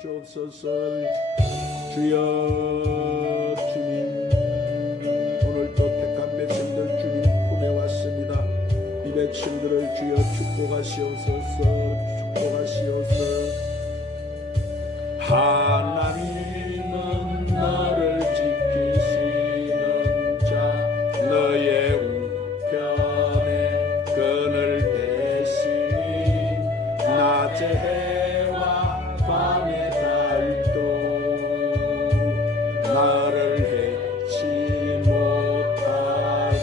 주옵소서. 주여 주님, 오늘도 택한 백성들 주님 품에 왔습니다. 이 백성들을 주여 축복하시옵소서. 축복하시옵소서. 하나님은 너를 지키시는 자, 너의 우편에 그늘 대시니 낮에 해와 밤의 달도 나를 해치 못하리.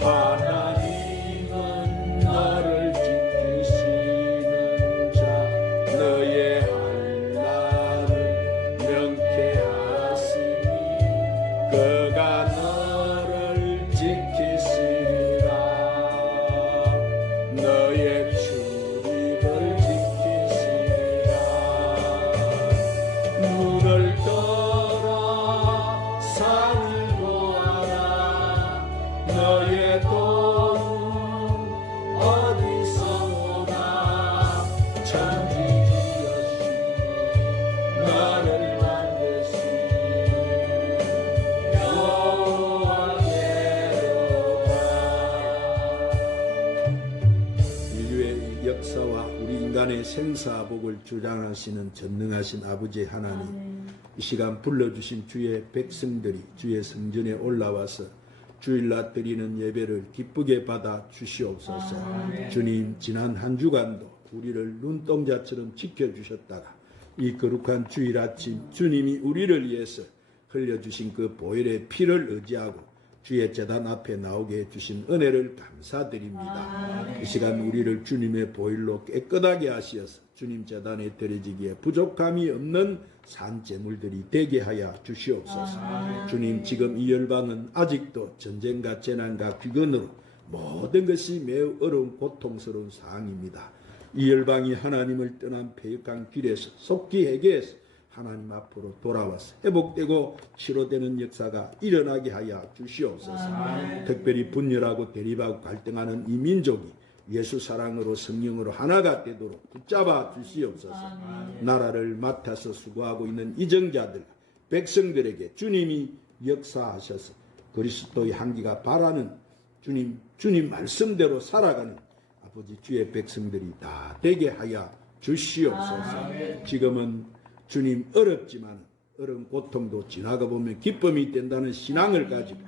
하나님은 너를 지키시는 자, 너의 한란을 명쾌하시니 그가 너를 지키시리라. 너의 출입을 지키시리라. 눈을 떠라 산을 보아라. 너의 도움 어디서 오나. 천지주여시 나를 만드신 여호와께로다. 인류의 역사와 우리 인간의 생사복을 주장하시는 전능하신 아버지 하나님, 이 시간 불러주신 주의 백성들이 주의 성전에 올라와서 주일날 드리는 예배를 기쁘게 받아 주시옵소서. 주님, 지난 한 주간도 우리를 눈동자처럼 지켜주셨다가 이 거룩한 주일 아침 주님이 우리를 위해서 흘려주신 그 보혈의 피를 의지하고 주의 제단 앞에 나오게 해주신 은혜를 감사드립니다. 이 시간 우리를 주님의 보혈로 깨끗하게 하시어서 주님 제단에 드려지기에 부족함이 없는 산제물들이 되게 하여 주시옵소서. 주님, 지금 이 열방은 아직도 전쟁과 재난과 비건으로 모든 것이 매우 어려운 고통스러운 상황입니다. 이 열방이 하나님을 떠난 패역한 길에서 속기 회개해서 하나님 앞으로 돌아와서 회복되고 치료되는 역사가 일어나게 하여 주시옵소서. 특별히 분열하고 대립하고 갈등하는 이 민족이 예수 사랑으로 성령으로 하나가 되도록 붙잡아 주시옵소서. 나라를 맡아서 수고하고 있는 이정자들, 백성들에게 주님이 역사하셔서 그리스도의 향기가 바라는 주님 말씀대로 살아가는 아버지 주의 백성들이 다 되게 하여 주시옵소서. 지금은 주님 어렵지만 어려운 고통도 지나가 보면 기쁨이 된다는 신앙을 가지고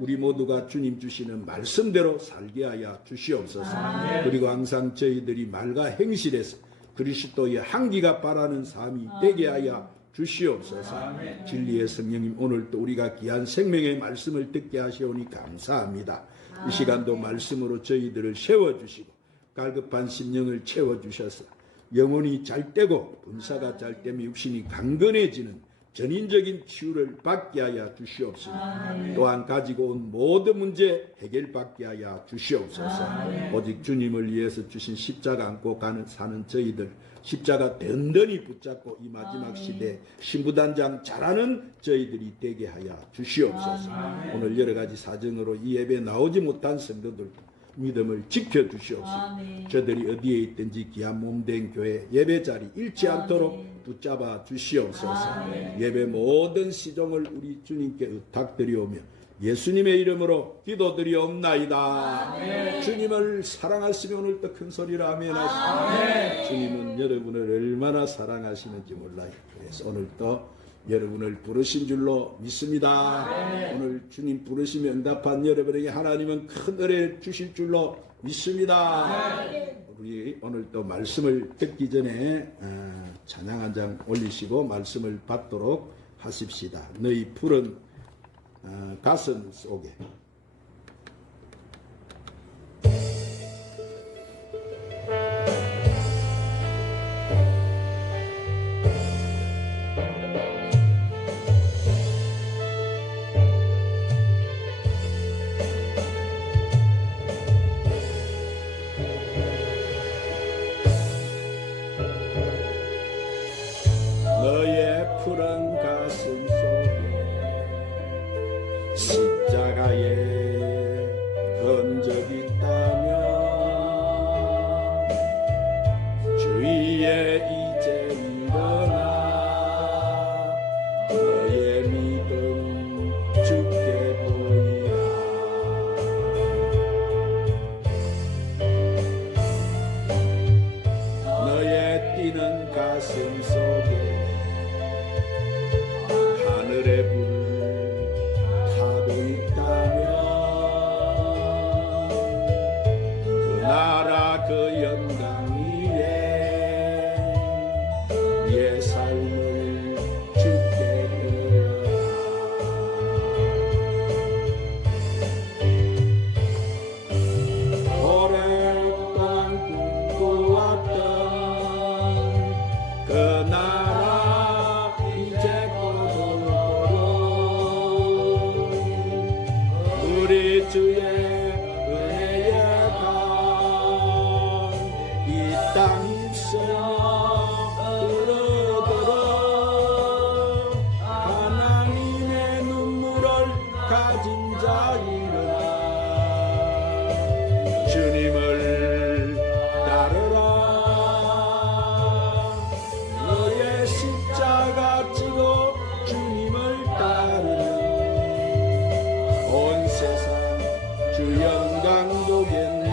우리 모두가 주님 주시는 말씀대로 살게 하여 주시옵소서. 그리고 항상 저희들이 말과 행실에서 그리스도의 향기가 바라는 삶이 되게 하여 주시옵소서. 진리의 성령님, 오늘도 우리가 귀한 생명의 말씀을 듣게 하시오니 감사합니다. 이 시간도 말씀으로 저희들을 세워주시고 갈급한 심령을 채워주셔서 영혼이 잘 되고 분사가 잘 되면 육신이 강건해지는 전인적인 치유를 받게 하여 주시옵소서. 또한 가지고 온 모든 문제 해결받게 하여 주시옵소서. 오직 주님을 위해서 주신 십자가 안고 사는 저희들, 십자가 든든히 붙잡고 이 마지막 시대에 신부단장 잘하는 저희들이 되게 하여 주시옵소서. 오늘 여러 가지 사정으로 이 예배에 나오지 못한 성도들도 믿음을 지켜주시옵소서. 저들이 어디에 있든지 귀한 몸된 교회 예배 자리 잃지 않도록 붙잡아 주시옵소서. 예배 모든 시종을 우리 주님께 의탁드리오며 예수님의 이름으로 기도드리옵나이다. 주님을 사랑하시면 오늘도 큰 소리로 아멘 하시고, 주님은 여러분을 얼마나 사랑하시는지 몰라요. 그래서 오늘도 여러분을 부르신 줄로 믿습니다. 오늘 주님 부르시며 응답한 여러분에게 하나님은 큰 은혜 주실 줄로 믿습니다. 우리 오늘 또 말씀을 듣기 전에 찬양 한 장 올리시고 말씀을 받도록 하십시다. 너희 푸른 가슴 속에. 너의 푸른 가슴 속에 십자가의 흔적이 있다면 주위에 이제 내 삶을 주께 드려라. 오랫동안 꿈꾸었던 그 나라 이제 고도로 우리 주의 은혜에 이 땅 힘써 들어들어 하나님의 눈물을 가진 자 일어나 주님을 따르라. 너의 십자가 지고 주님을 따르면 온 세상 주 영광 보겠네.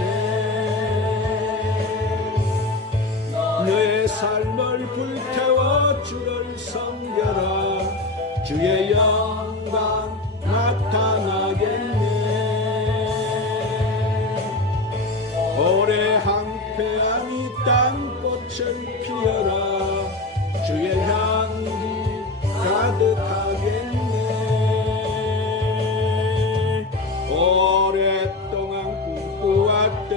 너의 삶을 불태워 주를 섬겨라. 주의 영광 나타나겠네. 올해 황폐한 이 땅꽃을 피워라. 주의 향기 가득하겠네. 오랫동안 꿈꾸었던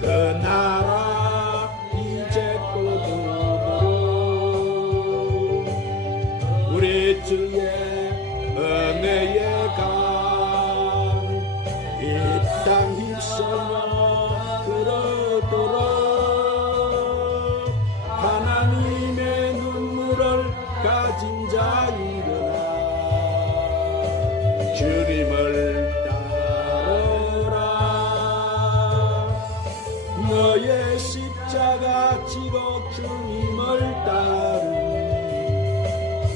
그 나라 이제 고도로 우리 주의 은혜의 이 땅 힘써 들어들어 하나님의 눈물을 가진 자 일어나 주님을 따르라. 너의 십자가 지고 주님을 따르니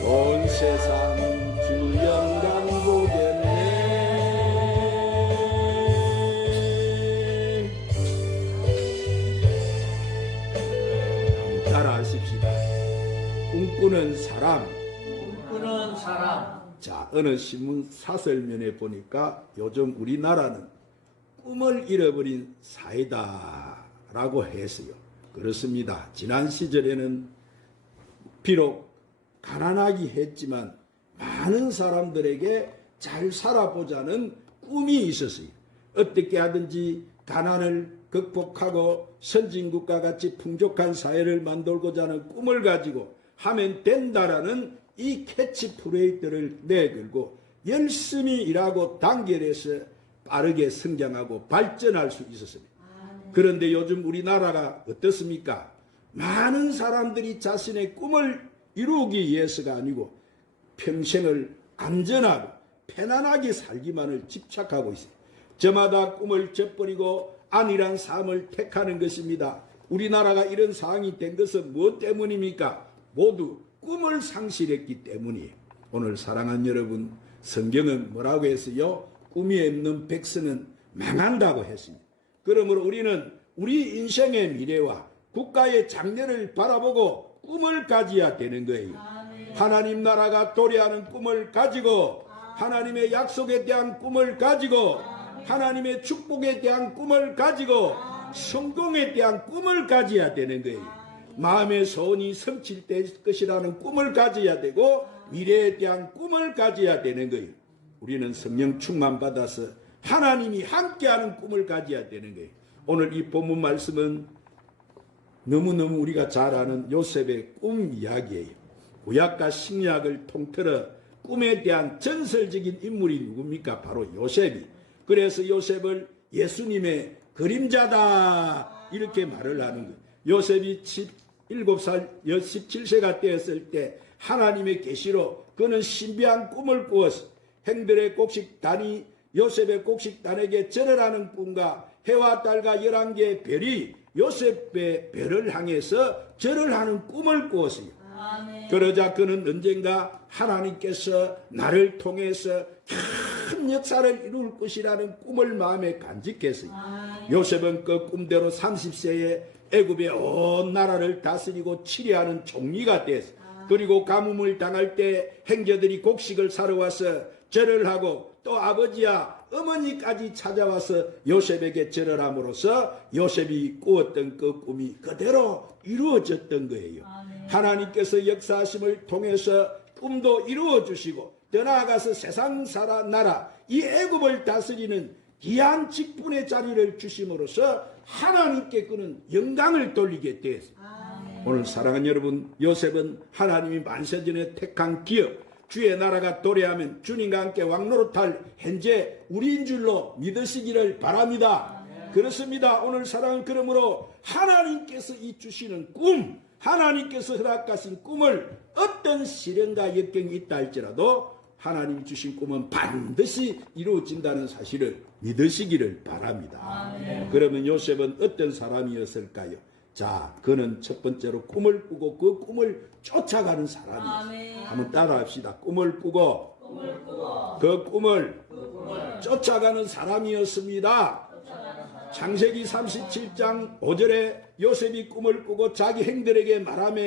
온 세상 주 영광 보겠네. 따라하십시다. 꿈꾸는 사람. 자, 어느 신문 사설면에 보니까 요즘 우리나라는 꿈을 잃어버린 사회다라고 했어요. 그렇습니다. 지난 시절에는 비록 가난하기 했지만 많은 사람들에게 잘 살아보자는 꿈이 있었어요. 어떻게 하든지 가난을 극복하고 선진국과 같이 풍족한 사회를 만들고자 하는 꿈을 가지고 하면 된다라는 이 캐치프레이즈를 내걸고 열심히 일하고 단결해서 빠르게 성장하고 발전할 수 있었습니다. 그런데 요즘 우리나라가 어떻습니까? 많은 사람들이 자신의 꿈을 이루기 위해서가 아니고 평생을 안전하고 편안하게 살기만을 집착하고 있어요. 저마다 꿈을 저버리고 안일한 삶을 택하는 것입니다. 우리나라가 이런 상황이 된 것은 무엇 때문입니까? 모두 꿈을 상실했기 때문이에요. 오늘 사랑하는 여러분, 성경은 뭐라고 했어요? 꿈이 없는 백성은 망한다고 했습니다. 그러므로 우리는 우리 인생의 미래와 국가의 장래를 바라보고 꿈을 가져야 되는 거예요. 하나님 나라가 도래하는 꿈을 가지고 하나님의 약속에 대한 꿈을 가지고 하나님의 축복에 대한 꿈을 가지고 성공에 대한 꿈을 가져야 되는 거예요. 마음의 소원이 성취될 것이라는 꿈을 가져야 되고 미래에 대한 꿈을 가져야 되는 거예요. 우리는 성령 충만 받아서 하나님이 함께하는 꿈을 가져야 되는 거예요. 오늘 이 본문 말씀은 너무너무 우리가 잘 아는 요셉의 꿈 이야기예요. 구약과 신약을 통틀어 꿈에 대한 전설적인 인물이 누굽니까? 바로 요셉이. 그래서 요셉을 예수님의 그림자다 이렇게 말을 하는 거예요. 요셉이 17살, 17세가 되었을 때 하나님의 계시로 그는 신비한 꿈을 꾸었어. 행들의 곡식단이 요셉의 곡식단에게 절을 하는 꿈과 해와 달과 11개의 별이 요셉의 별을 향해서 절을 하는 꿈을 꾸었어요. 그러자 그는 언젠가 하나님께서 나를 통해서 큰 역사를 이룰 것이라는 꿈을 마음에 간직했어요. 요셉은 그 꿈대로 30세에 애굽의 온 나라를 다스리고 치리하는 총리가 됐어요. 그리고 가뭄을 당할 때 행저들이 곡식을 사러 와서 절을 하고 또 아버지야 어머니까지 찾아와서 요셉에게 절을 함으로써 요셉이 꾸었던 그 꿈이 그대로 이루어졌던 거예요. 하나님께서 역사하심을 통해서 꿈도 이루어 주시고 더 나아가서 세상 나라 이 애굽을 다스리는 귀한 직분의 자리를 주심으로써 하나님께 그는 영광을 돌리게 되었습니다. 오늘 사랑하는 여러분, 요셉은 하나님이 만세전에 택한 기업, 주의 나라가 도래하면 주님과 함께 왕노릇할 현재 우리인 줄로 믿으시기를 바랍니다. 그렇습니다. 오늘 사랑은 그러므로 하나님께서 이 주시는 꿈, 하나님께서 허락하신 꿈을 어떤 시련과 역경이 있다 할지라도 하나님 주신 꿈은 반드시 이루어진다는 사실을 믿으시기를 바랍니다. 그러면 요셉은 어떤 사람이었을까요? 자, 그는 첫 번째로 꿈을 꾸고 그 꿈을 쫓아가는 사람이었어요. 한번 따라합시다. 꿈을 꾸고 그 꿈을 쫓아가는 사람이었습니다. 창세기 37장 5절에 요셉이 꿈을 꾸고 자기 형들에게 말하며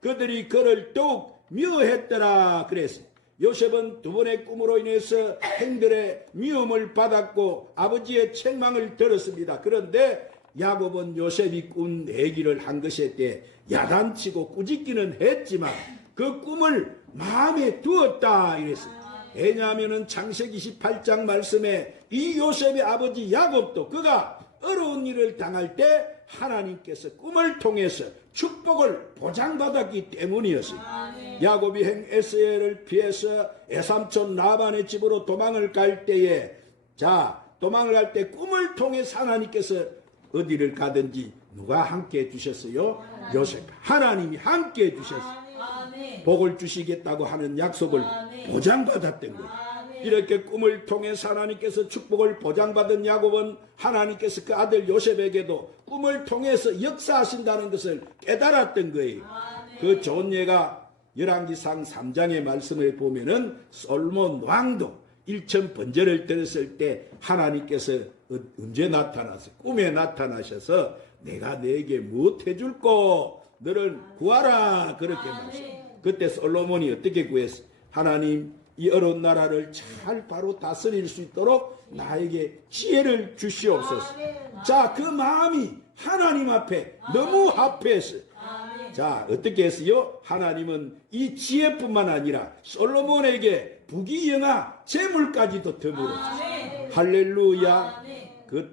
그들이 그를 더욱 미워했더라 그랬어요. 요셉은 두 번의 꿈으로 인해서 형들의 미움을 받았고 아버지의 책망을 들었습니다. 그런데 야곱은 요셉이 꾼 얘기를 한 것에 대해 야단치고 꾸짖기는 했지만 그 꿈을 마음에 두었다 이랬어요. 왜냐하면 창세기 28장 말씀에 이 요셉의 아버지 야곱도 그가 어려운 일을 당할 때 하나님께서 꿈을 통해서 축복을 보장받았기 때문이었어요. 야곱이 형 에스엘을 피해서 에삼촌 라반의 집으로 도망을 갈 때에 도망을 갈 때 꿈을 통해서 하나님께서 어디를 가든지 누가 함께 해주셨어요? 요셉. 하나님이 함께 해주셨어요. 복을 주시겠다고 하는 약속을 보장받았던 거예요. 이렇게 꿈을 통해서 하나님께서 축복을 보장받은 야곱은 하나님께서 그 아들 요셉에게도 꿈을 통해서 역사하신다는 것을 깨달았던 거예요. 그 좋은 예가 열왕기상 3장의 말씀을 보면은 솔몬 왕도 일천 번제를 드렸을 때 하나님께서 언제 나타나서 꿈에 나타나셔서 내가 너에게 무엇 해줄꼬 너를 구하라 그렇게 말씀. 그때 솔로몬이 어떻게 구했어? 하나님 이 어려운 나라를 잘 바로 다스릴 수 있도록 나에게 지혜를 주시옵소서. 자, 그 마음이 하나님 앞에 너무 합해서 자, 어떻게 했어요? 하나님은 이 지혜뿐만 아니라 솔로몬에게 부귀영화 재물까지도 더불어 주셨어요. 할렐루야.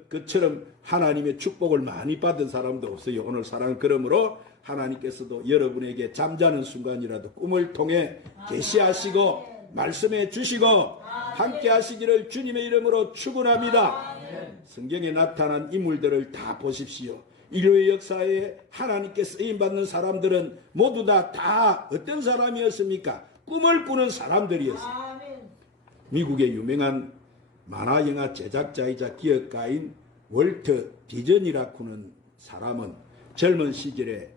그처럼 하나님의 축복을 많이 받은 사람도 없어요. 오늘 사랑 그러므로 하나님께서도 여러분에게 잠자는 순간이라도 꿈을 통해 계시하시고 말씀해 주시고 함께 하시기를 주님의 이름으로 축원합니다. 성경에 나타난 인물들을 다 보십시오. 인류의 역사에 하나님께 쓰임받는 사람들은 모두 다 어떤 사람이었습니까? 꿈을 꾸는 사람들이었어요. 미국의 유명한 만화영화 제작자이자 기업가인 월터 디즈니라고는 사람은 젊은 시절에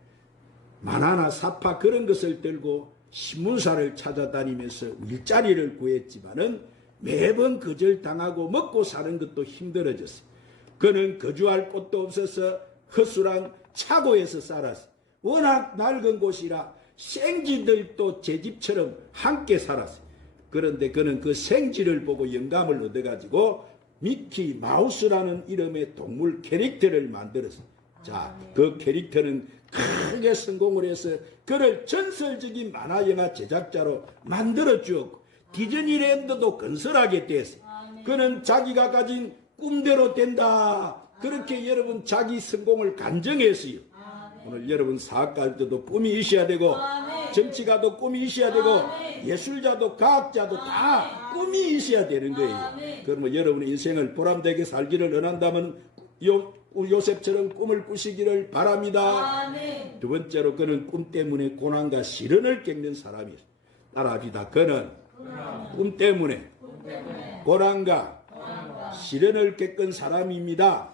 만화나 사파 그런 것을 들고 신문사를 찾아다니면서 일자리를 구했지만은 매번 거절당하고 먹고 사는 것도 힘들어졌어요. 그는 거주할 곳도 없어서 허술한 차고에서 살았어요. 워낙 낡은 곳이라 생쥐들도 제 집처럼 함께 살았어요. 그런데 그는 그 생쥐를 보고 영감을 얻어가지고 미키 마우스라는 이름의 동물 캐릭터를 만들었어요. 자, 그 캐릭터는 크게 성공을 해서 그를 전설적인 만화영화 제작자로 만들어 주었고 디즈니랜드도 건설하게 됐어요. 그는 자기가 가진 꿈대로 된다. 그렇게 여러분 자기 성공을 간증했어요. 오늘 여러분 사업가일 때도 꿈이 있어야 되고 정치가도 꿈이 있어야 되고 예술자도 과학자도 다 꿈이 있어야 되는 거예요. 그러면 여러분의 인생을 보람되게 살기를 원한다면 요셉처럼 꿈을 꾸시기를 바랍니다. 두 번째로 그는 꿈 때문에 고난과 시련을 겪는 사람이에요. 따라합시다. 그는 꿈 때문에 고난과 시련을 겪은 사람입니다.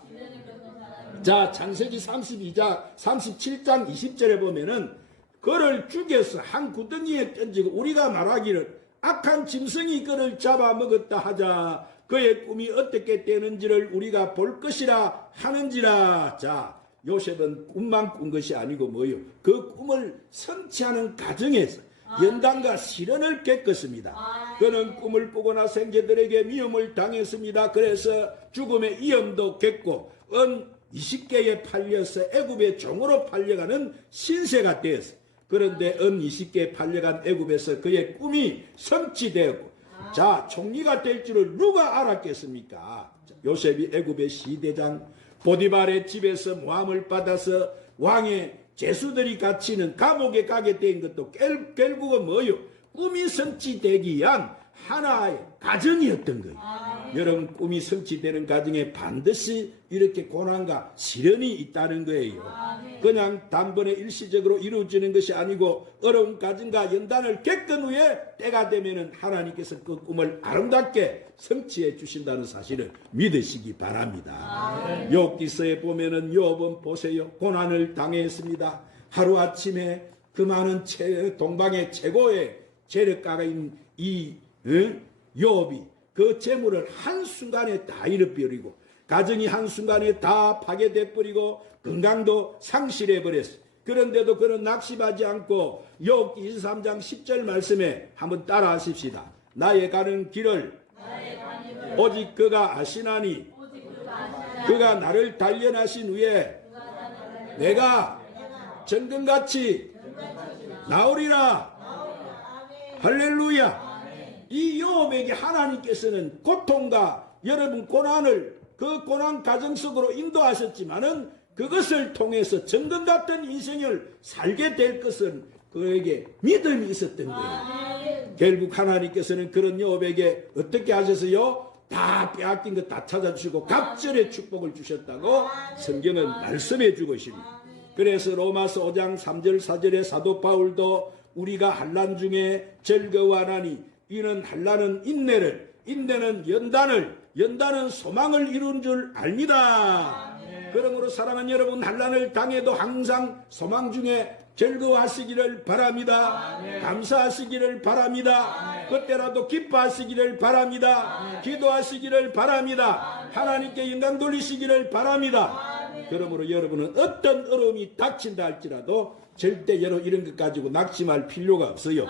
자, 창세기 37장 20절에 보면은 그를 죽여서 한 구덩이에 던지고 우리가 말하기를 악한 짐승이 그를 잡아먹었다 하자. 그의 꿈이 어떻게 되는지를 우리가 볼 것이라 하는지라. 자, 요셉은 꿈만 꾼 것이 아니고 뭐요? 그 꿈을 성취하는 과정에서 연단과 시련을 겪었습니다. 그는 꿈을 꾸거나 생제들에게 미움을 당했습니다. 그래서 죽음의 위험도 겪고 은 20개에 팔려서 애굽의 종으로 팔려가는 신세가 되었어요. 그런데 은 20개에 팔려간 애굽에서 그의 꿈이 성취되었고, 자, 총리가 될 줄을 누가 알았겠습니까? 요셉이 애굽의 시대장 보디발의 집에서 모함을 받아서 왕의 제수들이 갇히는 감옥에 가게 된 것도 결국은 뭐요? 꿈이 성취되기 위한 하나의 과정이었던 거예요. 여러분, 꿈이 성취되는 과정에 반드시 이렇게 고난과 시련이 있다는 거예요. 그냥 단번에 일시적으로 이루어지는 것이 아니고 어려운 과정과 연단을 겪은 후에 때가 되면은 하나님께서 그 꿈을 아름답게 성취해 주신다는 사실을 믿으시기 바랍니다. 욥기서에 보면은 욥은 보세요, 고난을 당했습니다. 하루아침에 그 많은 동방의 최고의 재력가인 이 욥이 그 재물을 한순간에 다 잃어버리고 가정이 한순간에 다 파괴돼 버리고 건강도 상실해 버렸어요. 그런데도 그는 낙심하지 않고 욥기 23장 10절 말씀에 한번 따라 하십시다. 나의 가는 길을 오직 그가 아시나니 그가 나를 단련하신 후에 내가 정금같이 나오리라. 할렐루야. 이 욥에게 하나님께서는 고통과 여러분 고난을 그 고난 과정 속으로 인도하셨지만은 그것을 통해서 정금 같은 인생을 살게 될 것은 그에게 믿음이 있었던 거예요. 결국 하나님께서는 그런 욥에게 어떻게 하셔서요? 다 빼앗긴 것 다 찾아주시고 갑절의 축복을 주셨다고 성경은 말씀해 주고 있습니다. 그래서 로마서 5장 3절 4절에 사도 바울도 우리가 환난 중에 즐거워하나니 이는 환난은 인내를, 인내는 연단을, 연단은 소망을 이룬 줄 압니다. 그러므로 사랑하는 여러분, 환난을 당해도 항상 소망 중에 즐거워하시기를 바랍니다. 감사하시기를 바랍니다. 그때라도 기뻐하시기를 바랍니다. 기도하시기를 바랍니다. 하나님께 영광 돌리시기를 바랍니다. 그러므로 여러분은 어떤 어려움이 닥친다 할지라도 절대 여러분 이런 것 가지고 낙심할 필요가 없어요.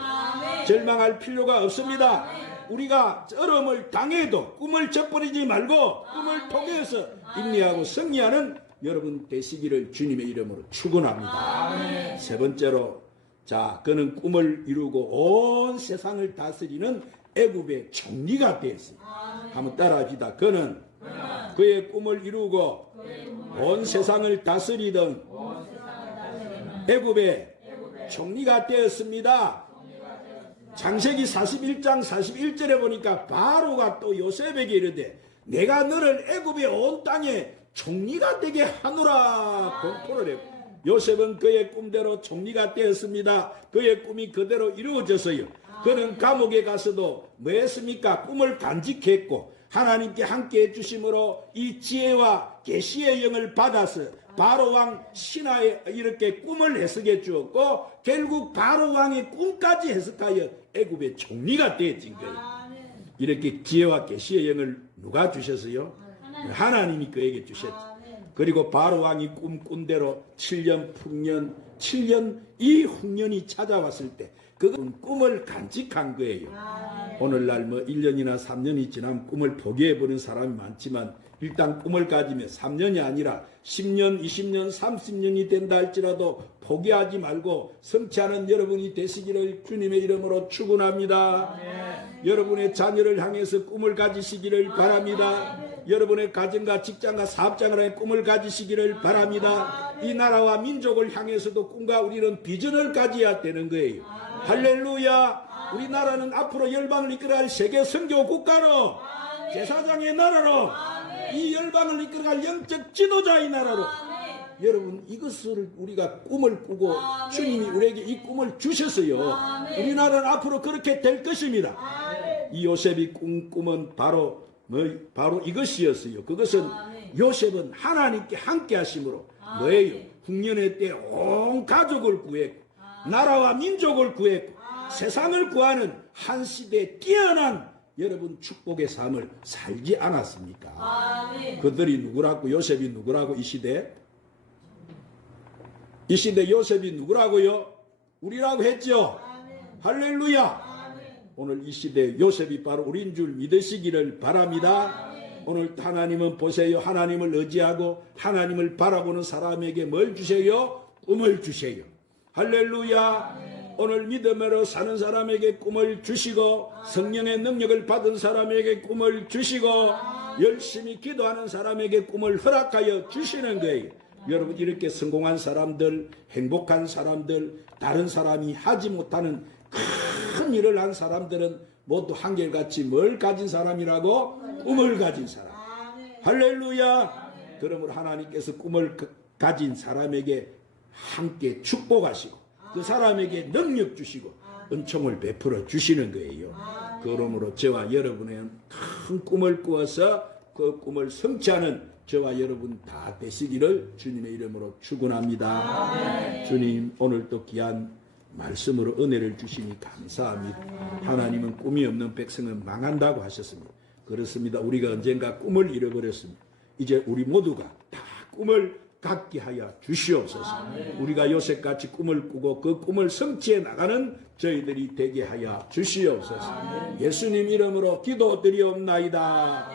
절망할 필요가 없습니다. 우리가 어려움을 당해도 꿈을 저버리지 말고 꿈을 통해서 인내하고 승리하는 여러분 되시기를 주님의 이름으로 축원합니다. 세 번째로, 자, 그는 꿈을 이루고 온 세상을 다스리는 애굽의 총리가 되었습니다. 한번 따라합시다. 그는 그의 꿈을 이루고 온 세상을 다스리던 애굽의 총리가 되었습니다. 창세기 41장 41절에 보니까 바로가 또 요셉에게 이르되 내가 너를 애굽의 온 땅에 총리가 되게 하노라 공포를 했고, 요셉은 그의 꿈대로 총리가 되었습니다. 그의 꿈이 그대로 이루어졌어요. 그는 감옥에 가서도 뭐 했습니까? 꿈을 간직했고 하나님께 함께 해주심으로 이 지혜와 계시의 영을 받아서 바로 왕 신하에 이렇게 꿈을 해석해 주었고 결국 바로 왕의 꿈까지 해석하여 애굽의 총리가 되어진 거예요. 이렇게 지혜와 계시의 영을 누가 주셨어요? 하나님이 그에게 주셨죠. 그리고 바로 왕이 꿈꾼 대로 7년 풍년, 7년 이 흉년이 찾아왔을 때 그건 꿈을 간직한 거예요. 오늘날 뭐 1년이나 3년이 지나면 꿈을 포기해버린 사람이 많지만 일단 꿈을 가지면 3년이 아니라 10년, 20년, 30년이 된다 할지라도 포기하지 말고 성취하는 여러분이 되시기를 주님의 이름으로 축원합니다. 여러분의 자녀를 향해서 꿈을 가지시기를 바랍니다. 여러분의 가정과 직장과 사업장을 향해 꿈을 가지시기를 바랍니다. 이 나라와 민족을 향해서도 꿈과 우리는 비전을 가져야 되는 거예요. 할렐루야. 우리나라는 앞으로 열방을 이끌어갈 세계 선교 국가로, 제사장의 나라로, 이 열방을 이끌어갈 영적 지도자의 나라로, 여러분 이것을 우리가 꿈을 꾸고 주님이 우리에게 이 꿈을 주셨어요. 우리나라는 앞으로 그렇게 될 것입니다. 이 요셉이 꿈은 바로 이것이었어요. 그것은 요셉은 하나님께 함께 하심으로 뭐예요? 흉년의 때 온 가족을 구했고 나라와 민족을 구했고 세상을 구하는 한 시대에 뛰어난 여러분 축복의 삶을 살지 않았습니까? 그들이 누구라고? 요셉이 누구라고? 이 시대 요셉이 누구라고요? 우리라고 했죠. 할렐루야. 오늘 이 시대에 요셉이 바로 우리인 줄 믿으시기를 바랍니다. 오늘 하나님은 보세요. 하나님을 의지하고 하나님을 바라보는 사람에게 뭘 주세요? 꿈을 주세요. 할렐루야. 오늘 믿음으로 사는 사람에게 꿈을 주시고 성령의 능력을 받은 사람에게 꿈을 주시고 열심히 기도하는 사람에게 꿈을 허락하여 주시는 거예요. 여러분, 이렇게 성공한 사람들, 행복한 사람들, 다른 사람이 하지 못하는 큰 일을 한 사람들은 모두 한결같이 뭘 가진 사람이라고? 꿈을 가진 사람. 할렐루야. 그러므로 하나님께서 꿈을 가진 사람에게 함께 축복하시고 그 사람에게 능력 주시고 은총을 베풀어 주시는 거예요. 그러므로 저와 여러분의 큰 꿈을 꾸어서 그 꿈을 성취하는 저와 여러분 다 되시기를 주님의 이름으로 축원합니다. 주님, 오늘도 귀한 말씀으로 은혜를 주시니 감사합니다. 하나님은 꿈이 없는 백성은 망한다고 하셨습니다. 그렇습니다. 우리가 언젠가 꿈을 잃어버렸습니다. 이제 우리 모두가 다 꿈을 갖게 하여 주시옵소서. 우리가 요셉같이 꿈을 꾸고 그 꿈을 성취해 나가는 저희들이 되게 하여 주시옵소서. 예수님 이름으로 기도드리옵나이다.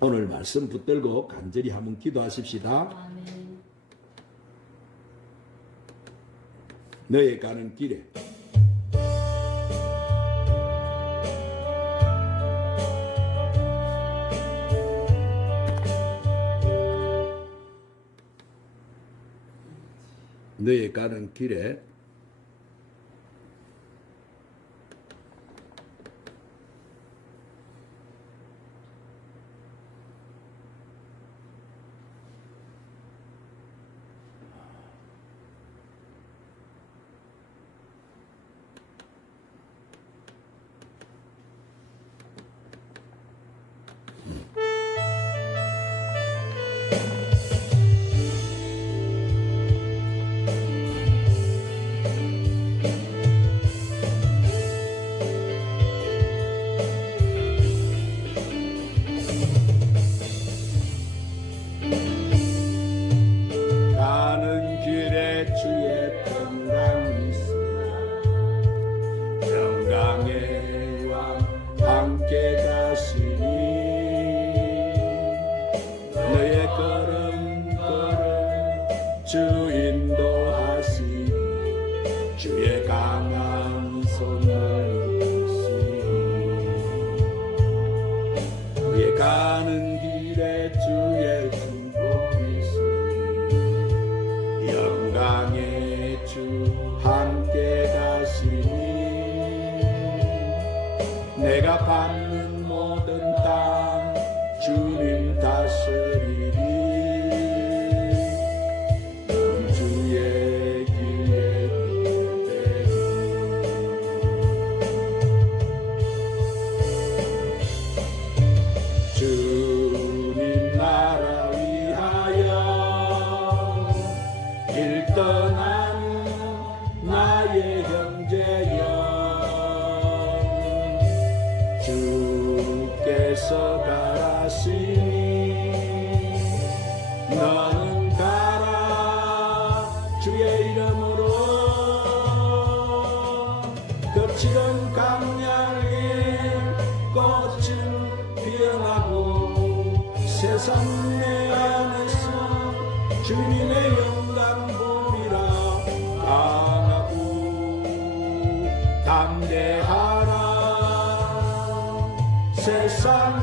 오늘 말씀 붙들고 간절히 한번 기도하십시다. 너의 가는 길에 너의 가는 길에 주의 평강이 있으라. 평강의 왕 함께 가시니 너의 걸음 주 인도하시니 주의 강한 손을 이시니 너의 가는 길에 주의 영광의 주 함께 가시니 내가 받는 모든 땅 주님 다스리니 넌 주의 길에 걷되 주님 나라 위하여 길 떠난 나의 형제여 주께서 가라시니 너는 가라 주의 이름으로 거칠은 강야에 꽃은 피어나고 세상 내 안에서 주님의 영광 보리라. 강하고 담대하라 세상